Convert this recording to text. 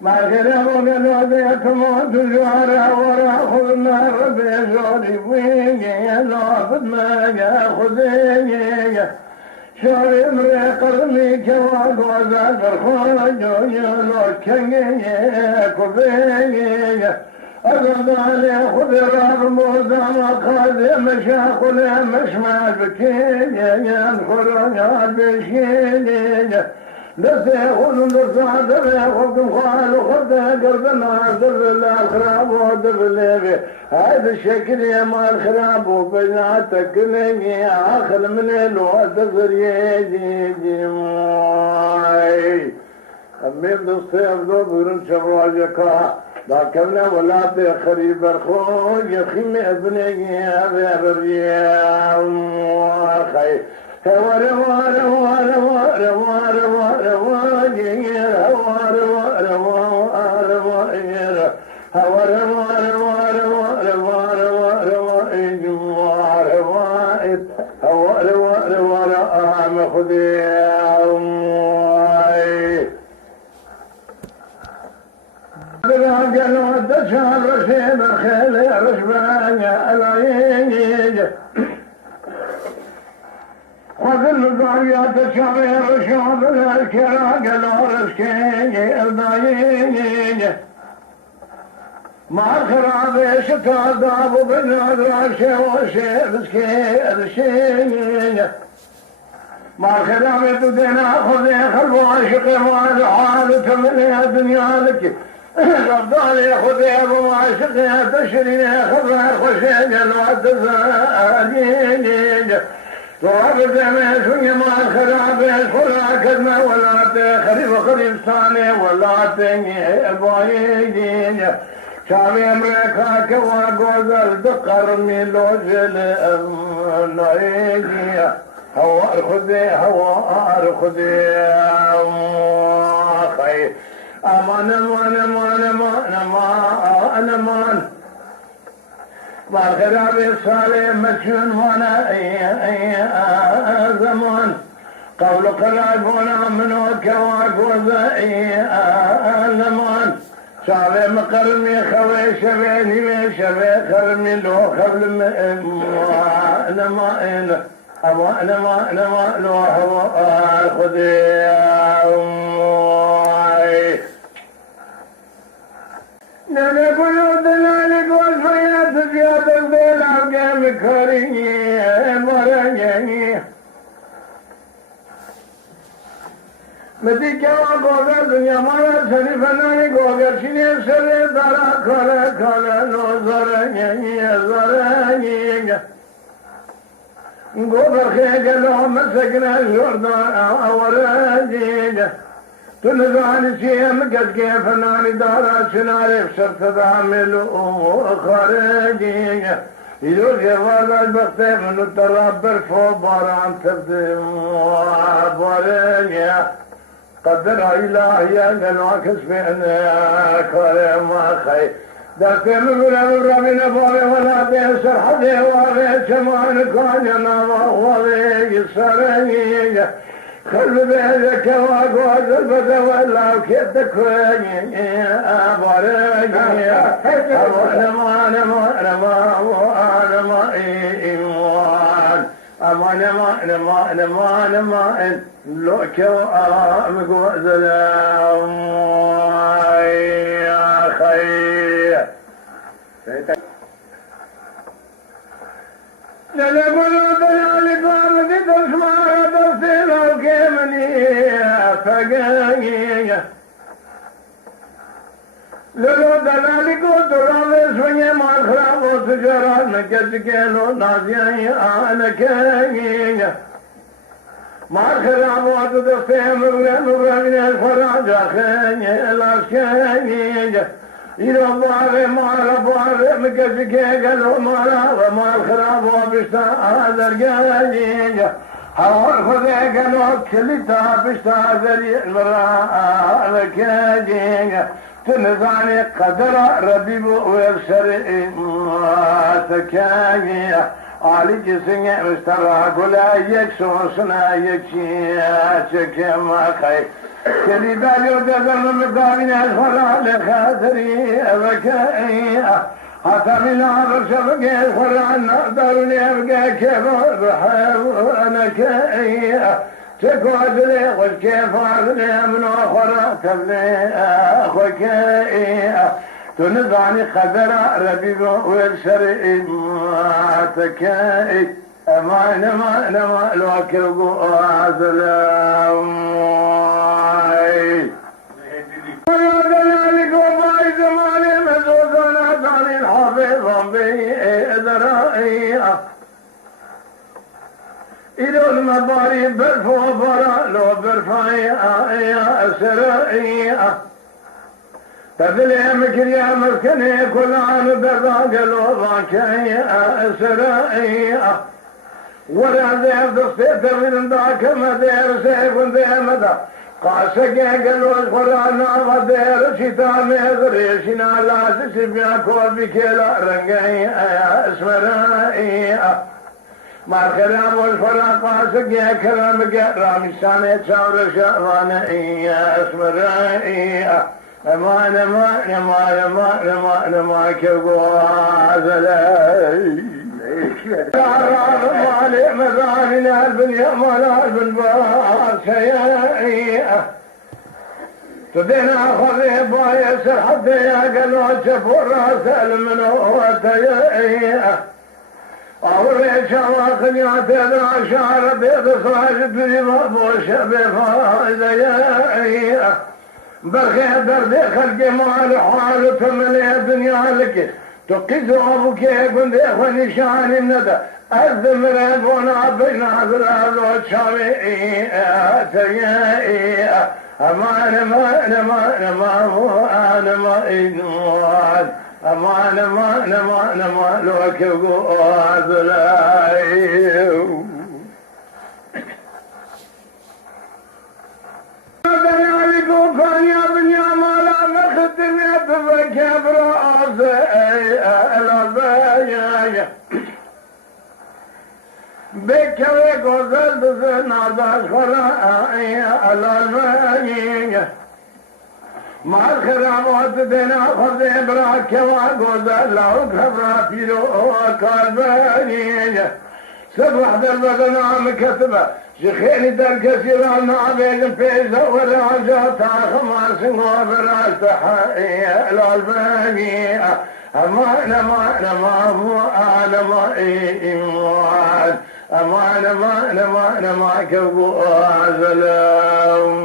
ما غيرهم لوديكم تجارة وراخذنا ربي زوري ويجي ناخذ ما ياخذني شوري مري قرني كواق وزاقر خرج يلوك كنجي كبيني أرض علي خذ رغم دام قاضي مشاقل مشمع بكيني ينخرج بشيني نسي خذ نصعد خذ خال خذ قرب ناصر الأخراب ودر ليبي هذا الشكل يا ما الخراب وبناتك لي آخر من الوزر يجي ماي أمين الصيف ذو برن شواجكا لكن ولا تخريب الخوج يخيم ابني يا بريم خي وكل ضعيات الشعير شعب الكراق الورسكي الضايين مع الخراب شتعذاب بالنادراش وشيبسكي الشين مع الخراب تدنا خذي خلف عاشق والحال تمني الدنيا لك رفضالي خذي ابو عاشق تشري خذي خشيج الواتزالين وعبد ما سني ما الخراب الخلا كدما ولا خريف خريف ثاني ولا تني بايدين شامي امريكا كوا غوزل دقر ميلوجل نايجي هو ارخذي خي امان امان ما خراب الصالح مجنون وانا اي زمان قول قراب وانا منو كواك وزائي زمان شعبي مقرمي خوي شبيني من شبي خرمي لو خبل نما لو هو خذي نانا كلو دلالك والفيات زيادة البيل عقام كوريني مراني مدي كوا قوغر دنيا مرا سريفناني قوغر شني سري دارا كولا نو زراني قوغر خيقلو مسكنا جوردان اوراني تنزعني سيم قد كيف ناني دارا سناري بشرط دعملو خارجي يدور جواز البختي من التراب برفو باران تبدي بارجي قدر إلهي قلواكس بينا كريم خي دكتي مبرا من أبوي ولا بيسر حدي وغي شمان كاجنا وغي سرني خلف بيدك وقوز البدا ولا وكيدك ويني أبارجي أمان لوك وأمقوز يا خير للبلو ديالي قام في تسمع تفصيل الكيمني فقاقية للو دلالي قلت رامي سوية مع الخراب وتجارات مكتكيلو نازياني أنا كاقية مع الخراب وتدفهم من الفراج أخيني الأسكاقية إذا باري مال باري مكسكي قالوا مالا وما الخراب وبشتا هذا الجاجيجة حوار خذي قالوا كلتا بشتا ذري المراء الكاجيجة تنزعني قدر ربيب ويرسري تكاجية Ali cisinge müştara gula yeksun suna yekşi çekem akay. Keli dalyo dezem mükavine fara lekhatri evkei. Hatta bilar şevke fara darun evke kebir havanekei. تكوادلي والكيف عادلي من أخرى تبلي أخوكي تنزعني خذر ربيب والشرعي تكي ما الوكب وعزلام ويادلالك وباي زماني مزوزنا داني الحافظ بي إذرائي إلى المباري بالفوبرا لو برفعي أسرائي تبلي مكريا مسكني كل عام برضاق لو ضاكي أسرائي ولا ذهب دستيت من ذاك مدير سيف ذي مدى قاسك قالوا القرآن ودير شتاء مهدريشنا لا تسبيا كوبك لا رنقي أسرائي ما كلام والفرق قاسك يا كلامك رامشان يتشاور شأواني أسمرائي ما كبوازلي شعران مالي مزامنا البنيا مالا البنبار سيائي تدينا خذي بايسر حتى يا قلو شفور راس المنو وتيائي أولي شواخن يعتذر عشار بيض صاحب بوش بفائدة يائي برخي درد خلق مال حال تملي الدنيا لك تقيز أبوك يكون ديخ ونشان الندى أذم ريبونا بين عذرا وشامي تيائي أمان ما لوك وعذلاي كان يا بني مالا مختم يتفك براس الأربايا بك وقزل بزناداش خرائي الأربايا ما الخرامات دينا خذي براك وقزل لو كبرا فيلو كالبايا سبح دربنا مكتبه شخيني در كثيرا نعبيد فيزا والعجا تاخماس وبراج تحقيق الألباني أمان ما كبو أزلام